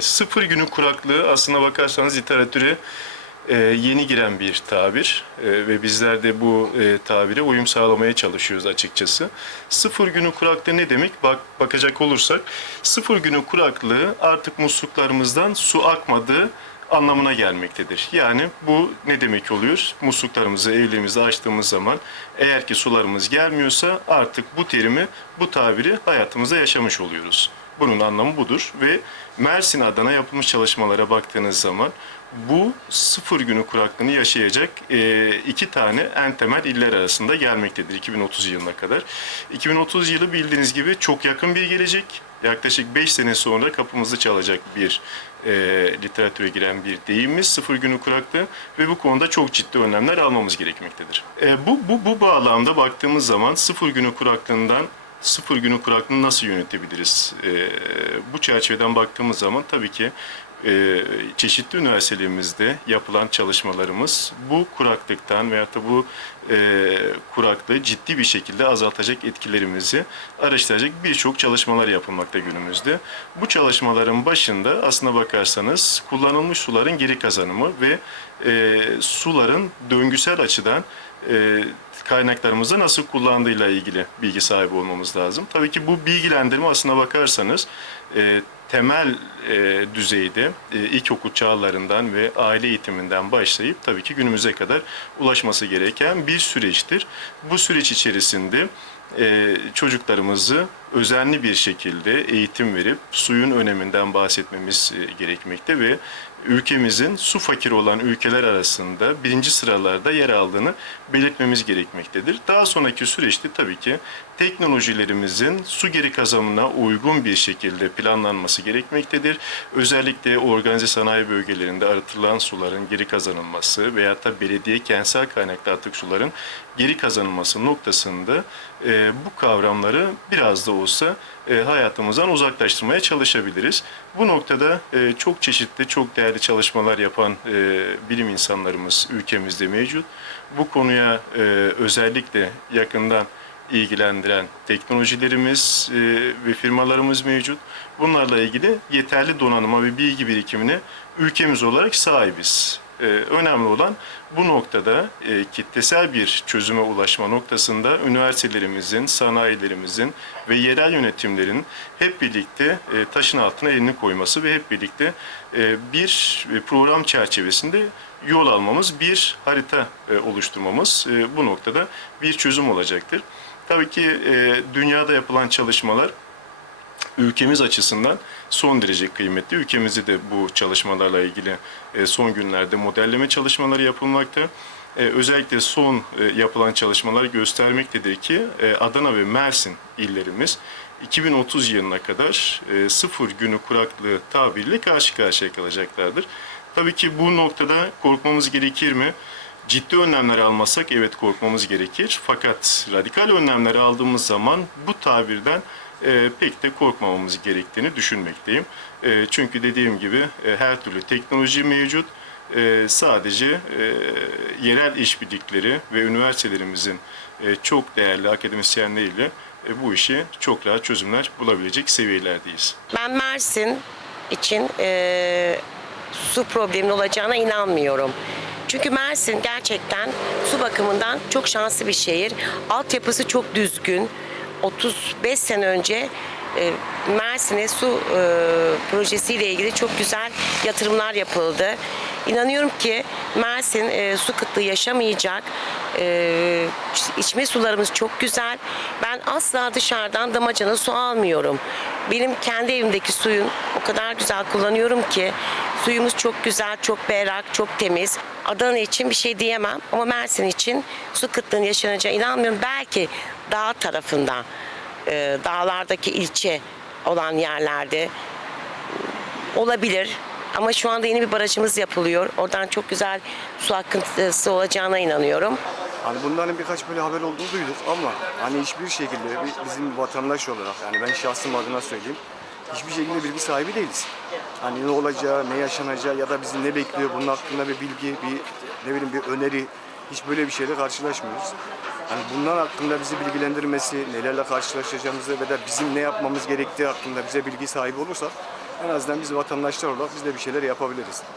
Sıfır günü kuraklığı aslına bakarsanız literatüre e, yeni giren bir tabir E, ve bizler de bu e, tabire uyum sağlamaya çalışıyoruz açıkçası. Sıfır günü kuraklığı ne demek? Bak bakacak olursak sıfır günü kuraklığı artık musluklarımızdan su akmadığı anlamına gelmektedir. Yani bu ne demek oluyor? Musluklarımızı evlerimizde açtığımız zaman eğer ki sularımız gelmiyorsa artık bu terimi, bu tabiri hayatımızda yaşamış oluyoruz. Bunun anlamı budur ve Mersin adına yapılmış çalışmalara baktığınız zaman bu sıfır günü kuraklığını yaşayacak e, iki tane en temel iller arasında gelmektedir 2030 yılına kadar. 2030 yılı bildiğiniz gibi çok yakın bir gelecek. Yaklaşık 5 sene sonra kapımızı çalacak bir e, literatüre giren bir deyimimiz sıfır günü kuraklığı ve bu konuda çok ciddi önlemler almamız gerekmektedir. E, bu, bu, bu bağlamda baktığımız zaman sıfır günü kuraklığından sıfır günü kuraklığını nasıl yönetebiliriz? E, bu çerçeveden baktığımız zaman tabii ki e, çeşitli üniversitelerimizde yapılan çalışmalarımız bu kuraklıktan veyahut da bu e, kuraklığı ciddi bir şekilde azaltacak etkilerimizi araştıracak birçok çalışmalar yapılmakta günümüzde. Bu çalışmaların başında aslına bakarsanız kullanılmış suların geri kazanımı ve e, suların döngüsel açıdan e, kaynaklarımızı nasıl kullandığıyla ilgili bilgi sahibi olmamız lazım. Tabii ki bu bilgilendirme aslına bakarsanız e, temel e, düzeyde e, ilkokul çağlarından ve aile eğitiminden başlayıp tabii ki günümüze kadar ulaşması gereken bir süreçtir. Bu süreç içerisinde e, çocuklarımızı özenli bir şekilde eğitim verip suyun öneminden bahsetmemiz e, gerekmekte ve ülkemizin su fakir olan ülkeler arasında birinci sıralarda yer aldığını belirtmemiz gerekmektedir. Daha sonraki süreçte tabii ki teknolojilerimizin su geri kazanımına uygun bir şekilde planlanması gerekmektedir. Özellikle organize sanayi bölgelerinde arıtılan suların geri kazanılması veya da belediye kentsel kaynaklı atık suların geri kazanılması noktasında e, bu kavramları biraz da olsa e, hayatımızdan uzaklaştırmaya çalışabiliriz. Bu noktada e, çok çeşitli, çok değerli çalışmalar yapan e, bilim insanlarımız ülkemizde mevcut. Bu konuya e, özellikle yakından ilgilendiren teknolojilerimiz e, ve firmalarımız mevcut. Bunlarla ilgili yeterli donanıma ve bilgi birikimine ülkemiz olarak sahibiz. E, önemli olan bu noktada e, kitlesel bir çözüme ulaşma noktasında üniversitelerimizin, sanayilerimizin ve yerel yönetimlerin hep birlikte e, taşın altına elini koyması ve hep birlikte bir program çerçevesinde yol almamız, bir harita oluşturmamız bu noktada bir çözüm olacaktır. Tabii ki dünyada yapılan çalışmalar ülkemiz açısından son derece kıymetli. Ülkemizde de bu çalışmalarla ilgili e, son günlerde modelleme çalışmaları yapılmakta. E, özellikle son e, yapılan çalışmalar göstermektedir ki Adana ve Mersin illerimiz 2030 yılına kadar sıfır günü kuraklığı tabiriyle karşı karşıya kalacaklardır. Tabii ki bu noktada korkmamız gerekir mi? Ciddi önlemler almasak evet korkmamız gerekir. Fakat radikal önlemler aldığımız zaman bu tabirden e, pek de korkmamamız gerektiğini düşünmekteyim. E, çünkü dediğim gibi e, her türlü teknoloji mevcut. E, sadece e, yerel işbirlikleri ve üniversitelerimizin e, çok değerli akademisyenleriyle e, bu işi çok rahat çözümler bulabilecek seviyelerdeyiz. Ben Mersin için eee, su probleminin olacağına inanmıyorum. Çünkü Mersin gerçekten su bakımından çok şanslı bir şehir. Altyapısı çok düzgün. 35 sene önce e, Mersin'e su e, projesiyle ilgili çok güzel yatırımlar yapıldı. İnanıyorum ki Mersin e, su kıtlığı yaşamayacak. E, içme sularımız çok güzel. Ben asla dışarıdan damacana su almıyorum. Benim kendi evimdeki suyun o kadar güzel kullanıyorum ki suyumuz çok güzel, çok berrak, çok temiz. Adana için bir şey diyemem ama Mersin için su kıtlığının yaşanacağına inanmıyorum. Belki dağ tarafında, e, dağlardaki ilçe olan yerlerde olabilir. Ama şu anda yeni bir barajımız yapılıyor. Oradan çok güzel su akıntısı olacağına inanıyorum. Hani bunların birkaç böyle haber olduğunu duyduk ama hani hiçbir şekilde bi- bizim vatandaş olarak yani ben şahsım adına söyleyeyim hiçbir şekilde bilgi sahibi değiliz. Hani ne olacağı, ne yaşanacağı ya da bizi ne bekliyor bunun hakkında bir bilgi, bir ne bileyim bir öneri hiç böyle bir şeyle karşılaşmıyoruz. Hani bunlar hakkında bizi bilgilendirmesi, nelerle karşılaşacağımızı ve de bizim ne yapmamız gerektiği hakkında bize bilgi sahibi olursak en azından biz vatandaşlar olarak biz de bir şeyler yapabiliriz.